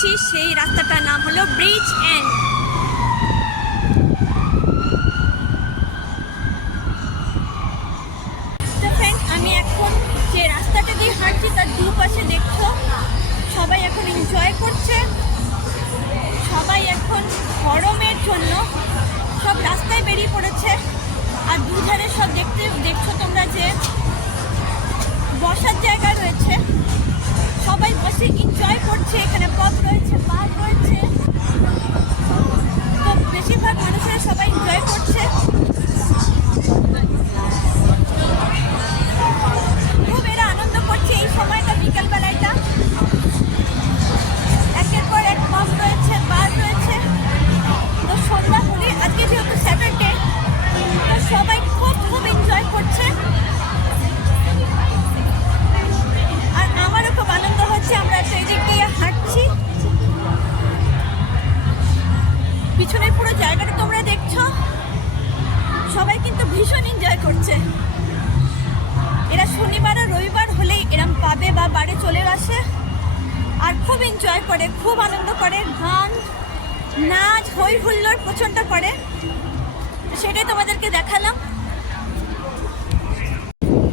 যাচ্ছি সেই রাস্তাটার নাম হলো ব্রিজ এন্ড। তো ফ্রেন্ড, আমি এখন যে রাস্তাটা দিয়ে হাঁটছি তার দুপাশে দেখছো সবাই এখন এনজয় করছে। সবাই এখন গরমের জন্য সব রাস্তায় বেরিয়ে পড়েছে। আর দুধারে সব দেখছো তোমরা যে বসার জায়গা রয়েছে, সবাই বসে এনজয় করছে। এখানে পথ রয়েছে, পার্ক রয়েছে, তো বেশিরভাগ মানুষেরা সবাই এনজয় করছে। খুব এরা আনন্দ করছে এই সময়টা, বিকালবেলাটা। একের পর এক পথ রয়েছে, পার্ক রয়েছে। তো সন্ধ্যা হলে, আজকে যেহেতু স্যাটারডে, তো সবাই খুব এনজয় করছে। আর আমারও খুব আনন্দ হচ্ছে, আমরা সেই দিক দিয়ে হাঁটছি। পিছনের পুরো জায়গাটা তোমরা দেখছো, সবাই কিন্তু ভীষণ এনজয় করছে। এরা শনিবার আর রবিবার হলেই এরম পাবে বা বাড়ি চলে আসে আর খুব এনজয় করে, খুব আনন্দ করে, গান নাচ হই হুল্লোড় প্রচণ্ড করে। সেটাই তোমাদেরকে দেখালাম।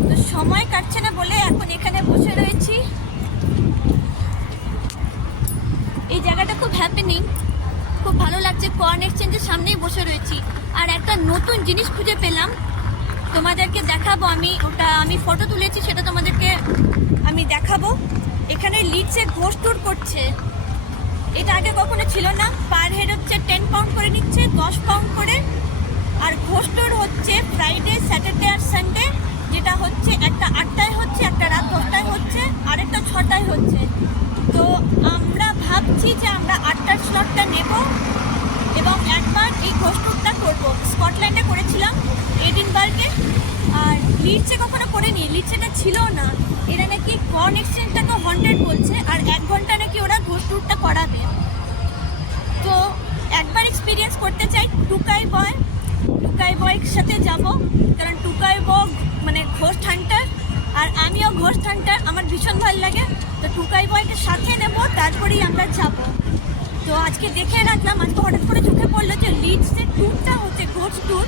তো সময় কাটছে না বলে এখন এখানে বসে রয়েছি। এই জায়গাটা খুব হ্যাপেনিং, খুব ভালো লাগছে। কর্ন এক্সচেঞ্জের সামনেই বসে রয়েছি আর একটা নতুন জিনিস খুঁজে পেলাম, তোমাদেরকে দেখাবো। আমি ফটো তুলেছি, সেটা তোমাদেরকে আমি দেখাবো। এখানে লিডসে ঘোষ ট্যুর করছে, এটা আগে কখনো ছিল না। পার হেড হচ্ছে 10 পাউন্ড করে নিচ্ছে, 10 পাউন্ড করে। আর ঘোষ ট্যুর হচ্ছে ফ্রাইডে, স্যাটারডে আর সানডে, যেটা হচ্ছে একটা 8টায় হচ্ছে, একটা রাত 10টায় হচ্ছে, আরেকটা 6টায় হচ্ছে। তো আমরা ভাবছি যে আমরা 8টার স্লটটা নেব এবং একবার এই ঘোষ ট্যুরটা করবো। স্কটল্যান্ডে করেছিলাম, এডিনবার্গে, আর লিডসে কখনো করিনি। লিডসেটা ছিল না। এরা নাকি কর্ন এক্সচেঞ্জটাকে 100 বলছে, আর 1 ঘন্টা নাকি ওরা ঘোষ ট্যুরটা করাবে। তো একবার এক্সপিরিয়েন্স করতে চাই। টুকাই বয়ের সাথে যাব, কারণ টুকাই বয় মানে ঘোস্ট হান্টার, আর আমিও ঘোস্ট হান্টার, আমার ভীষণ ভালো লাগে। তো টুকাই বয়কে সাথে নেব, তারপরেই আমরা যাব। তো আজকে দেখে রাখলাম, আজকে হঠাৎ করে চোখে পড়লো যে লিডসের ট্যুরটা হচ্ছে ঘোস্ট ট্যুর।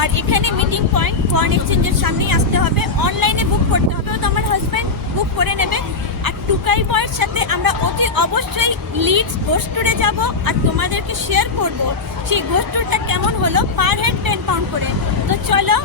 আর এখানে মিটিং পয়েন্ট কর্ন এক্সচেঞ্জের সামনেই আসতে হবে, অনলাইনে বুক করতে হবে, তো আমার হাজব্যান্ড বুক করে নেবে। আর টুকাই বয়ের সাথে আমরা অতি অবশ্যই লিডস ঘোস্ট ট্যুরে যাব আর তোমাদেরকে শেয়ার করব সেই ঘোস্ট ট্যুরটা কেমন হলো। পার হেড 10 পাউন্ড করে। তো চলো